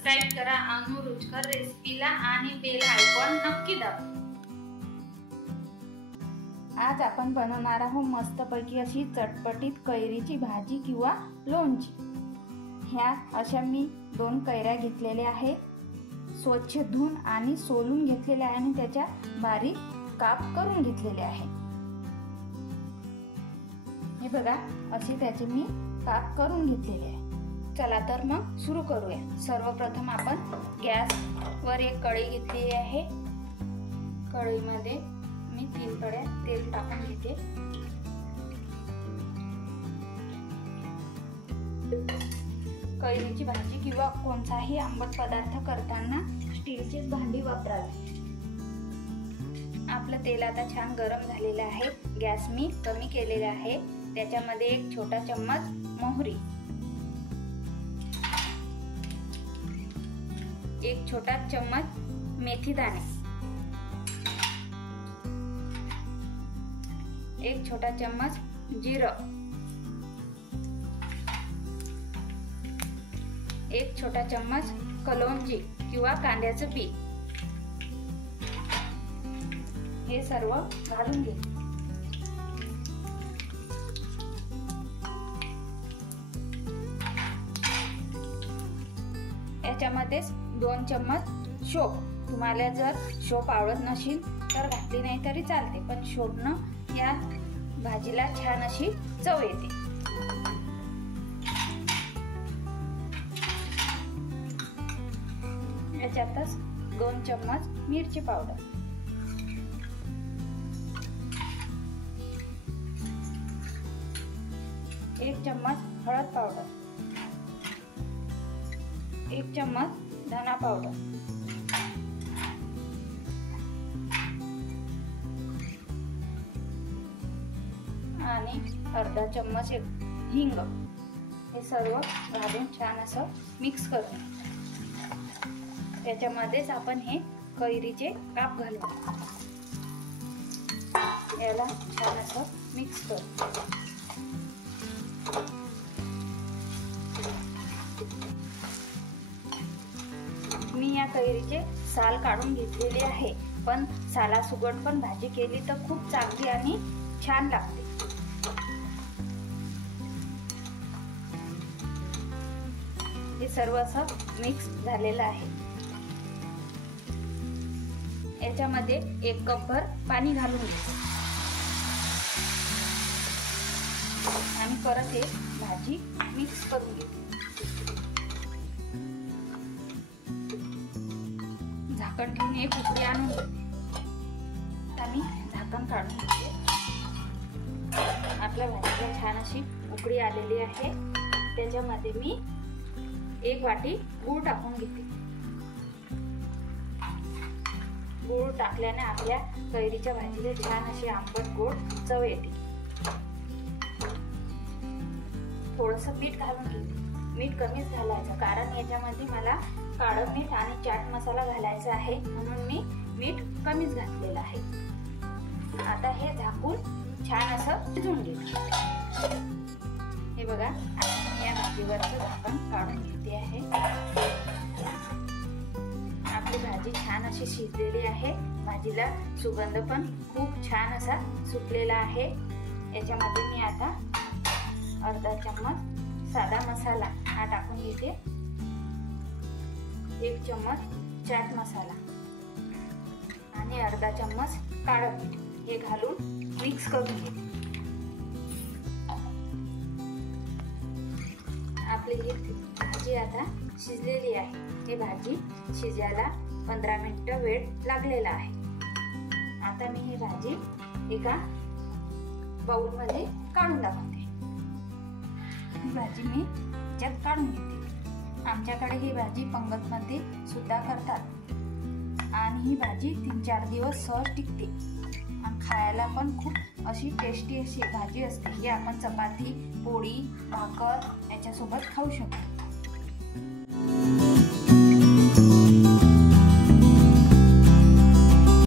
Subscribe करा अनु रुचकर रेसिपीला आणि बेल आयकॉन नक्की दाबा। आज आपण बनवणार आहोत मस्तपैकी अशी चटपटीत कैरीची भाजी किंवा लोणची। ह्या अशा मी 2 कैऱ्या घेतलेल्या आहे, स्वच्छ धुवून आणि सोलून घेतलेल्या आहे आणि त्याच्या बारीक काप करून घेतलेले आहे। हे बघा अशी त्याचे मी काप करून घेतलेले आहे। चला तर मग सुरू करूया। सर्वप्रथम आपण गॅसवर एक कढई घेतली आहे। कढईमध्ये मी 3 पळ्या तेल टाकून घेते। कैरीची भाजी किंवा कोणताही आंबट पदार्थ करताना स्टीलची भांडी वापरावी। आपलं तेल आता छान गरम झालेलं आहे। गॅस मी कमी केलेला आहे। त्याच्यामध्ये 1 छोटा चम्मच मोहरी, 1 छोटा चम्मच मेथी दाणे, 1 छोटा चम्मच जिरं, 1 छोटा चम्मच कलौंजी किंवा कांद्याचं बी, हे सर्व घालून घे। याच्यामध्येच 2 चम्मच शोप, तुम्हाला जर शोप आवडत नसेल तर घातली नाही तरी चालते, पण शोपनं या भाजीला छान अशी चव येते। याच्यातच 2 चम्मच मिरची पावडर, 1 चम्मच हळद पावडर, 1 चम्मच धना पावडर, आणि अर्धा चम्मच हिंग, हे सर्व घालून छान असं मिक्स करू। त्याच्यामध्येच आपण हे कैरीचे काप घालू, याला छान असं मिक्स करू। मी या कैरीचे साल काढून घेतलेले आहे, पण सालासुगट पण भाजी केली तर खूप चांगली आणि छान लागते। हे सर्व असं मिक्स झालेलं आहे। याच्यामध्ये 1 कपभर पाणी घालून घ्यायचं आणि परत हे भाजी मिक्स करून घ्यायची। झाकण ठेवून एक उकळी आणून घेते आणि झाकण काढून घेते। आपल्या भाजीला छान अशी उकळी आलेली आहे। त्याच्यामध्ये मी 1 वाटी गूळ टाकून घेते। गूळ टाकल्याने आपल्या कैरीच्या भाजीला छान अशी आंबट गोड चव येते। थोडंसं मीठ घालून घेते। मीठ कमीच घालायचं, कारण याच्यामध्ये मला काळं मीठ आणि चाट मसाला घालायचा आहे, म्हणून मी मीठ कमीच घातलेलं आहे। आता हे झाकून छान असं शिजवून घेते। हे बघा मी या भाजीवरचं झाकण काढून घेते आहे। आपली भाजी छान अशी शिजलेली आहे। भाजीला सुगंध पण खूप छान असा सुटलेला आहे। याच्यामध्ये मी आता अर्धा चम्मच साधा मसाला हा टाकून घेते, 1 चम्मच चाट मसाला आणि अर्धा चम्मच काळं मीठ, हे घालून मिक्स करून घेते। आपली ही भाजी आता शिजलेली आहे। ही भाजी शिजायला 15 मिनिटं वेळ लागलेला आहे। आता मी ही भाजी एका बाउलमध्ये काढून दाखवते। ही भाजी मी याच्यात काढून घेते। आमच्याकडे ही भाजी पंगतमध्ये सुद्धा करतात आणि ही भाजी 3-4 दिवस सहज टिकते आणि खायला पण खूप अशी टेस्टी अशी भाजी असते। ही आपण चपाती, पोळी, भाकर याच्यासोबत खाऊ शकतो।